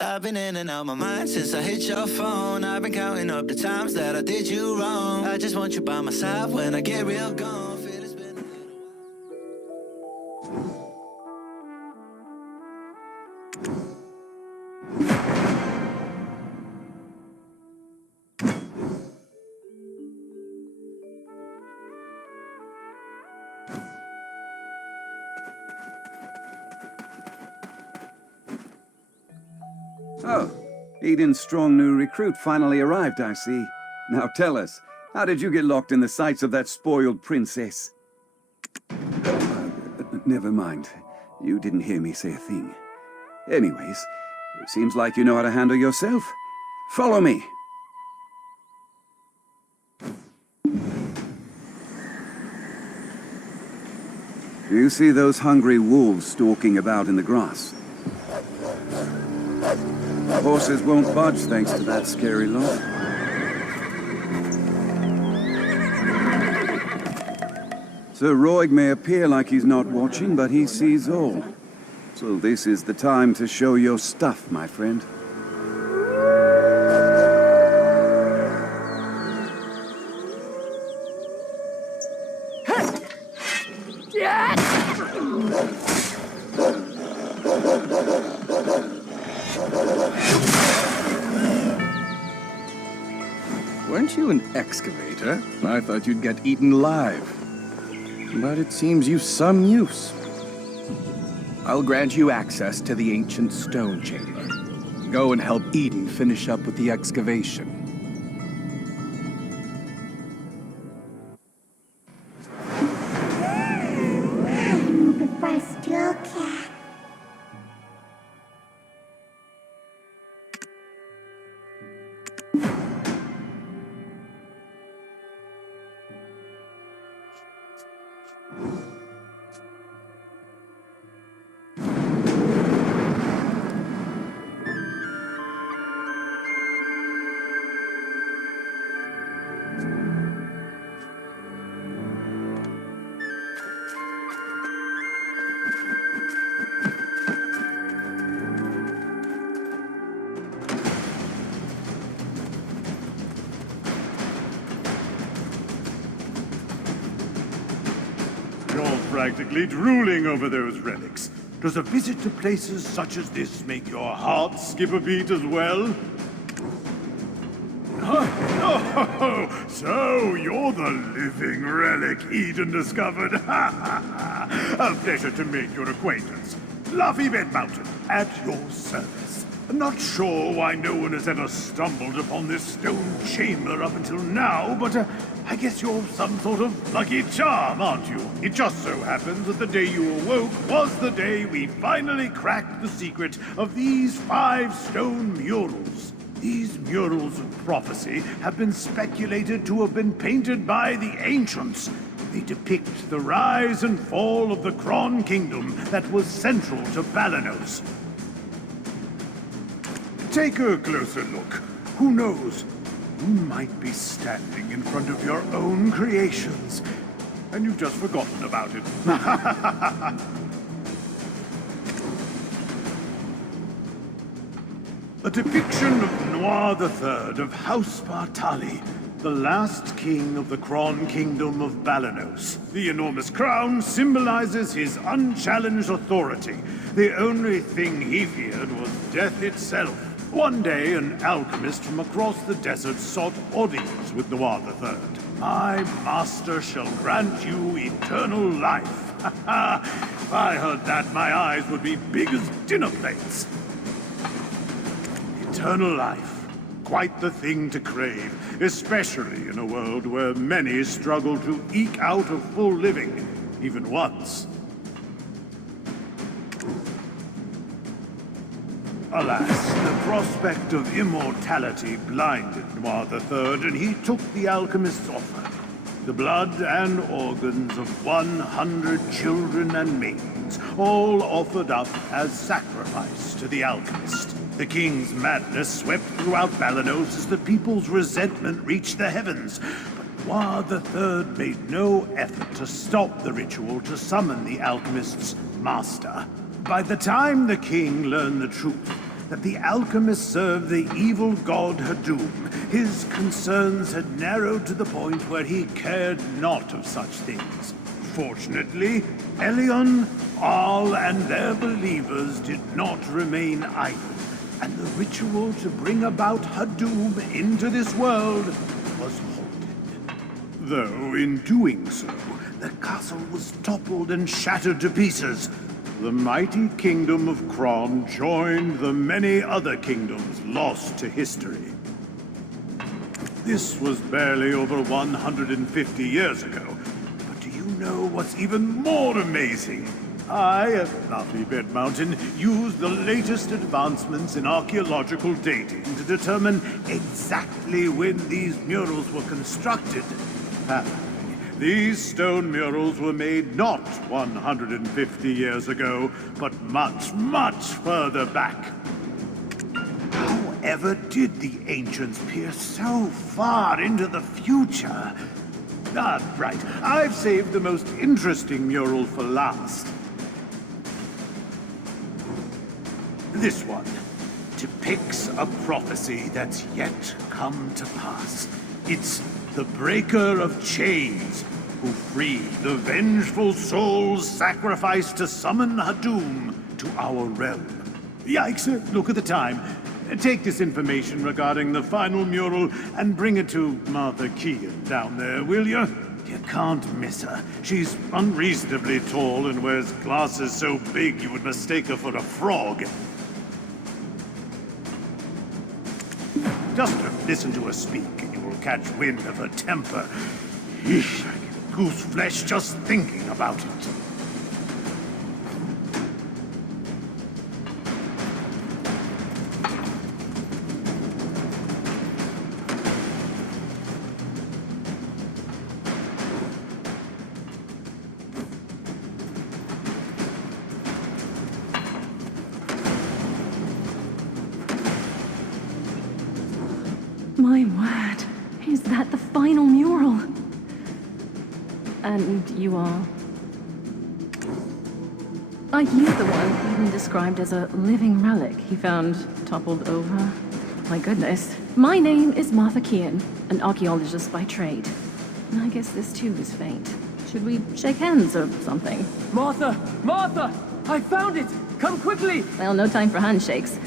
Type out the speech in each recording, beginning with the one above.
I've been in and out my mind since I hit your phone. I've been counting up the times that I did you wrong. I just want you by my side when I get real gone. Feel it's been a little Oh, Eden's strong new recruit finally arrived, I see. Now tell us, how did you get locked in the sights of that spoiled princess? Never mind. You didn't hear me say a thing. Anyways, it seems like you know how to handle yourself. Follow me. Do you see those hungry wolves stalking about in the grass? Horses won't budge thanks to that scary lot. Sir Roig may appear like he's not watching, but he sees all. So this is the time to show your stuff, my friend. Weren't you an excavator? I thought you'd get eaten alive. But it seems you've some use. I'll grant you access to the ancient stone chamber. Go and help Eden finish up with the excavation. You're practically drooling over those relics. Does a visit to places such as this make your heart skip a beat as well? Oh, so you're the living relic Eden discovered. A pleasure to make your acquaintance. Luffy Bed Mountain, at your service. Not sure why no one has ever stumbled upon this stone chamber up until now, but I guess you're some sort of lucky charm, aren't you? It just so happens that the day you awoke was the day we finally cracked the secret of these 5 stone murals. These murals of prophecy have been speculated to have been painted by the ancients. They depict the rise and fall of the Kron Kingdom that was central to Balanos. Take a closer look. Who knows? You might be standing in front of your own creations, and you've just forgotten about it. A depiction of Noir III of House Bartali, the last king of the Kron Kingdom of Balanos. The enormous crown symbolizes his unchallenged authority. The only thing he feared was death itself. One day, an alchemist from across the desert sought audience with Noir III. My master shall grant you eternal life. If I heard that, my eyes would be big as dinner plates. Eternal life. Quite the thing to crave, especially in a world where many struggle to eke out a full living, even once. Alas, the prospect of immortality blinded Noir III, and he took the alchemist's offer. The blood and organs of 100 children and maidens, all offered up as sacrifice to the alchemist. The king's madness swept throughout Balanos as the people's resentment reached the heavens. But Noir III made no effort to stop the ritual to summon the alchemist's master. By the time the king learned the truth, that the alchemist served the evil god Hadum, his concerns had narrowed to the point where he cared not of such things. Fortunately, Elion, Al, and their believers did not remain idle, and the ritual to bring about Hadum into this world was halted. Though in doing so, the castle was toppled and shattered to pieces. The mighty kingdom of Kron joined the many other kingdoms lost to history. This was barely over 150 years ago. But do you know what's even more amazing? I, at lovely Bed Mountain, used the latest advancements in archaeological dating to determine exactly when these murals were constructed. These stone murals were made not 150 years ago, but much, much further back. However did the ancients peer so far into the future? Ah, right. I've saved the most interesting mural for last. This one depicts a prophecy that's yet come to pass. It's the Breaker of Chains, who freed the vengeful souls sacrificed to summon Hadum to our realm. Yikes, look at the time. Take this information regarding the final mural and bring it to Martha Kean down there, will you? You can't miss her. She's unreasonably tall and wears glasses so big you would mistake her for a frog. Just listen to her speak and you will catch wind of her temper. Eesh, I get goose flesh just thinking about it. My word, is that the final mural? And you are? Are you the one even described as a living relic he found toppled over? My goodness. My name is Martha Kean, an archaeologist by trade. And I guess this too is fate. Should we shake hands or something? Martha! Martha! I found it! Come quickly! Well, no time for handshakes.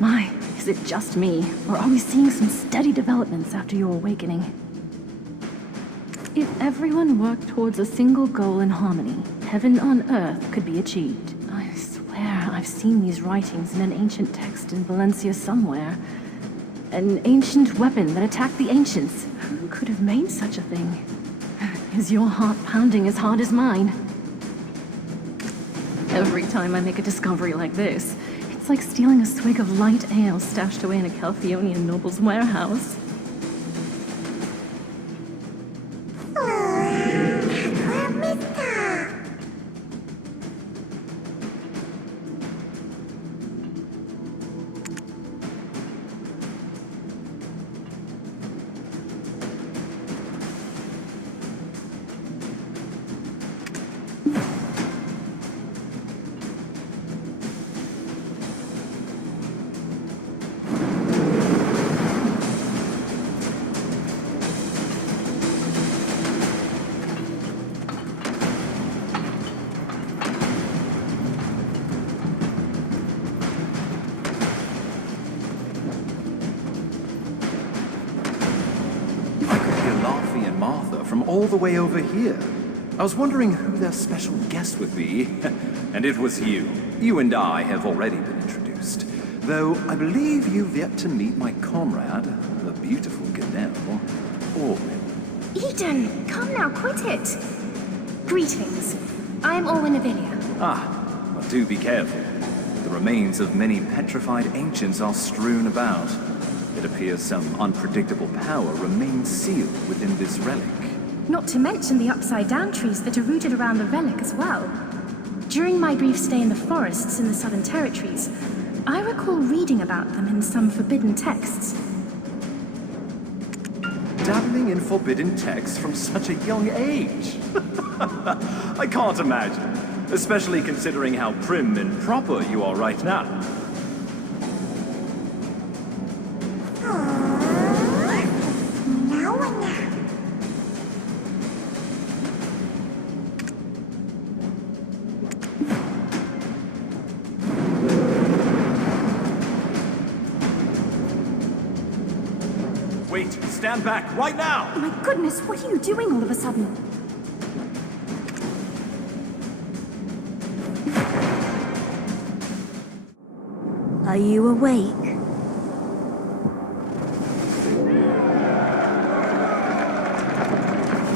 My, is it just me? Or are we seeing some steady developments after your awakening? If everyone worked towards a single goal in harmony, heaven on earth could be achieved. I swear I've seen these writings in an ancient text in Valencia somewhere. An ancient weapon that attacked the ancients. Who could have made such a thing? Is your heart pounding as hard as mine? Every time I make a discovery like this, it's like stealing a swig of light ale stashed away in a Calphionian noble's warehouse. From all the way over here. I was wondering who their special guest would be, and it was you. You and I have already been introduced, though I believe you've yet to meet my comrade, the beautiful Ganel, Orwin. Eden, come now, quit it. Greetings. I am Orwin Nvidia. Well, do be careful. The remains of many petrified ancients are strewn about. It appears some unpredictable power remains sealed within this relic. Not to mention the upside-down trees that are rooted around the relic as well. During my brief stay in the forests in the Southern Territories, I recall reading about them in some forbidden texts. Dabbling in forbidden texts from such a young age? I can't imagine, especially considering how prim and proper you are right now. Wait, stand back, right now! My goodness, what are you doing all of a sudden? Are you awake?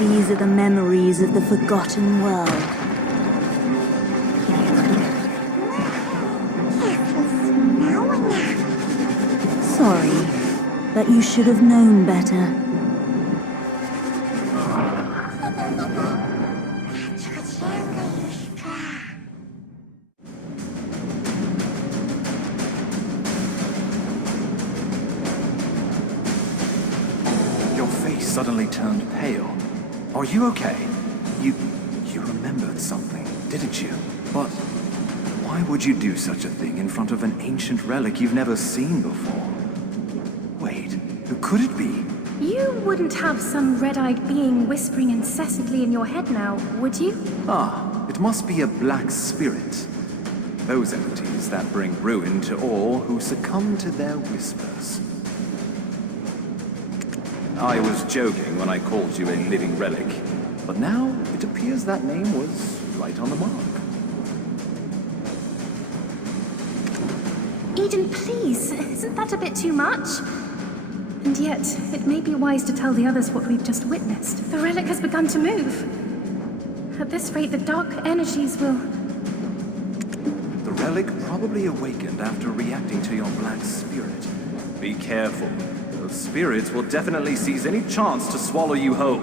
These are the memories of the forgotten world. Sorry, but you should have known better. Your face suddenly turned pale. Are you okay? You remembered something, didn't you? But why would you do such a thing in front of an ancient relic you've never seen before? Wait, who could it be? You wouldn't have some red-eyed being whispering incessantly in your head now, would you? Ah, it must be a black spirit. Those entities that bring ruin to all who succumb to their whispers. I was joking when I called you a living relic, but now it appears that name was right on the mark. Eden, please, isn't that a bit too much? And yet, it may be wise to tell the others what we've just witnessed. The relic has begun to move. At this rate, the dark energies will... The relic probably awakened after reacting to your black spirit. Be careful. Those spirits will definitely seize any chance to swallow you whole.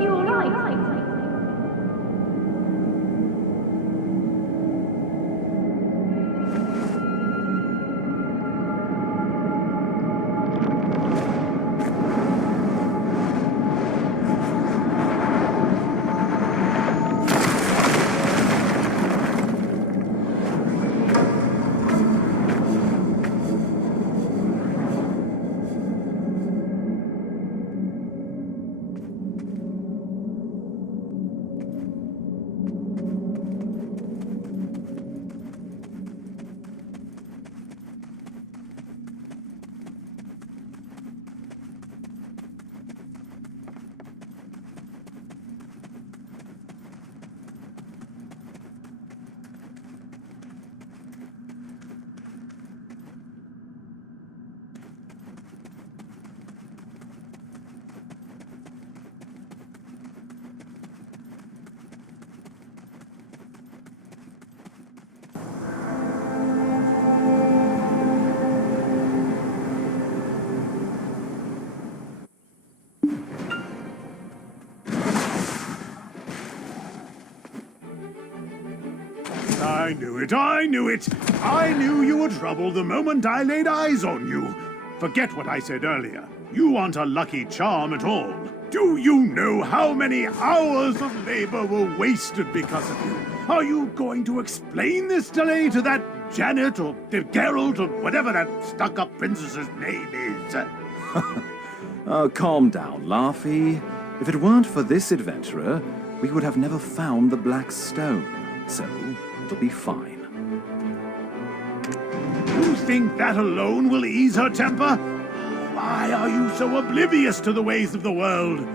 You all right? I knew it, I knew it! I knew you were trouble the moment I laid eyes on you. Forget what I said earlier. You aren't a lucky charm at all. Do you know how many hours of labor were wasted because of you? Are you going to explain this delay to that Janet or Geralt or whatever that stuck-up princess's name is? Calm down, Laffy. If it weren't for this adventurer, we would have never found the Black Stone. So, it'll be fine. You think that alone will ease her temper? Why are you so oblivious to the ways of the world?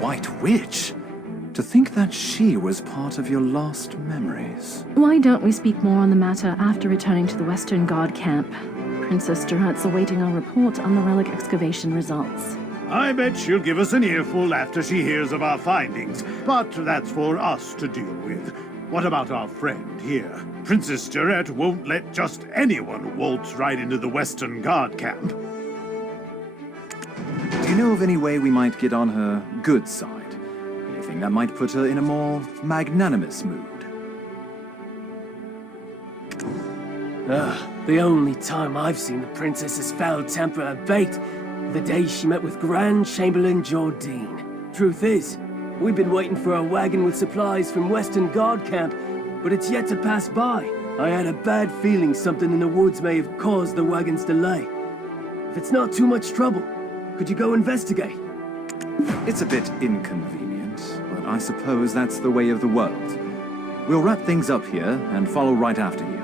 White Witch? To think that she was part of your lost memories. Why don't we speak more on the matter after returning to the Western Guard camp? Princess Durant's awaiting our report on the relic excavation results. I bet she'll give us an earful after she hears of our findings, but that's for us to deal with. What about our friend here? Princess Durant won't let just anyone waltz right into the Western Guard camp. Do you know of any way we might get on her good side? Anything that might put her in a more magnanimous mood? The only time I've seen the princess's foul temper abate, the day she met with Grand Chamberlain Jordine. Truth is, we've been waiting for a wagon with supplies from Western Guard camp, but it's yet to pass by. I had a bad feeling something in the woods may have caused the wagon's delay. If it's not too much trouble, could you go investigate? It's a bit inconvenient, but I suppose that's the way of the world. We'll wrap things up here and follow right after you.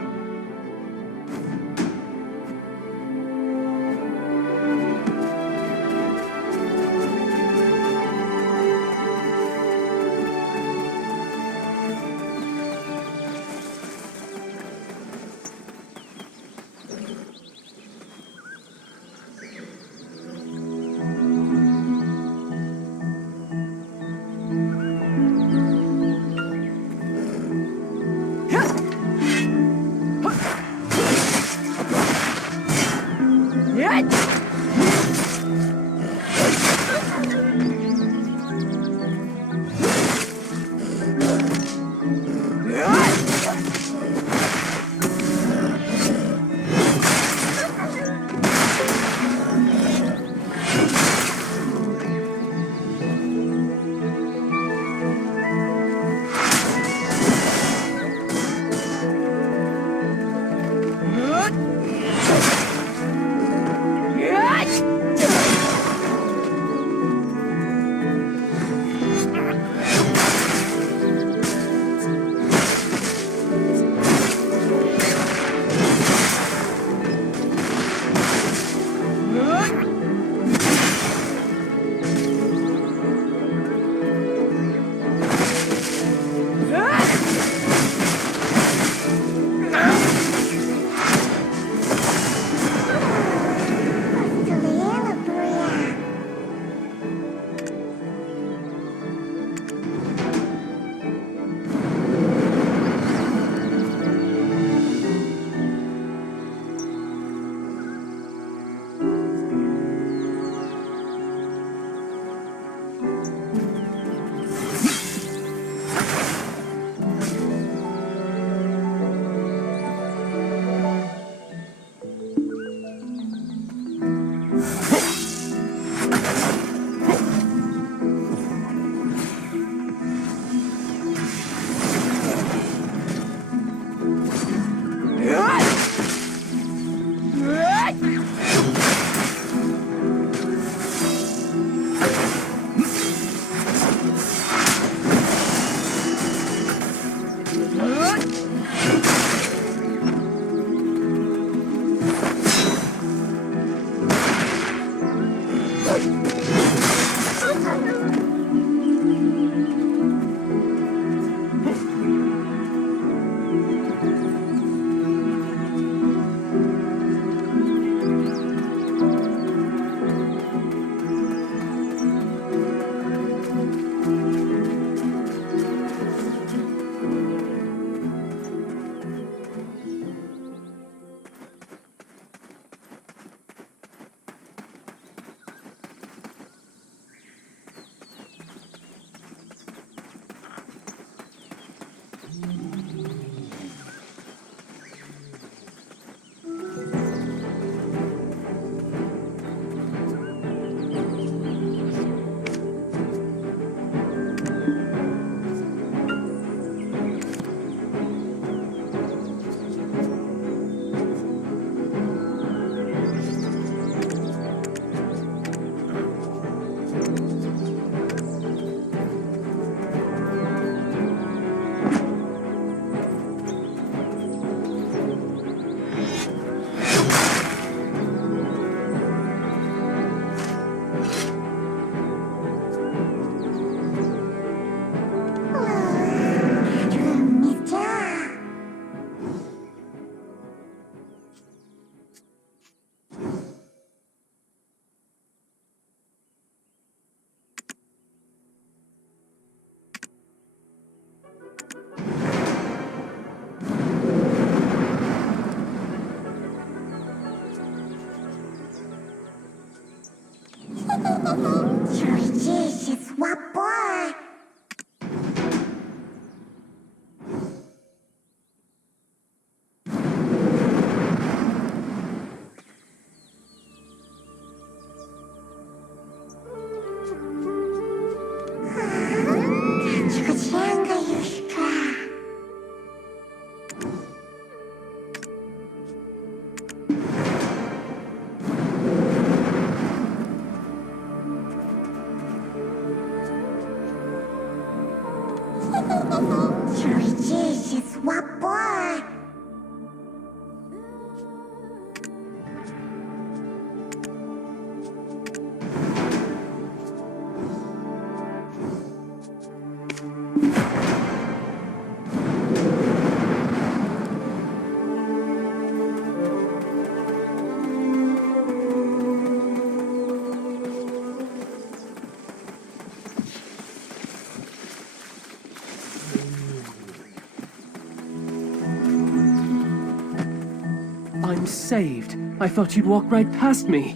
I'm saved. I thought you'd walk right past me.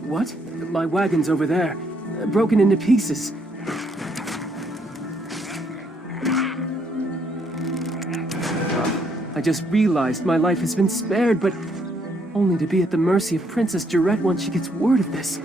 What? My wagon's over there, broken into pieces. I just realized my life has been spared, but only to be at the mercy of Princess Jarette once she gets word of this.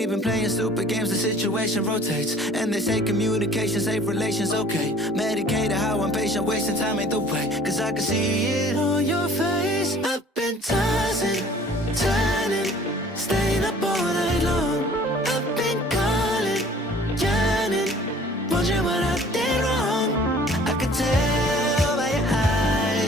We've been playing stupid games, the situation rotates. And they say communication, safe relations, okay. Medicated how I'm patient, wasting time ain't the way. Cause I can see it on your face.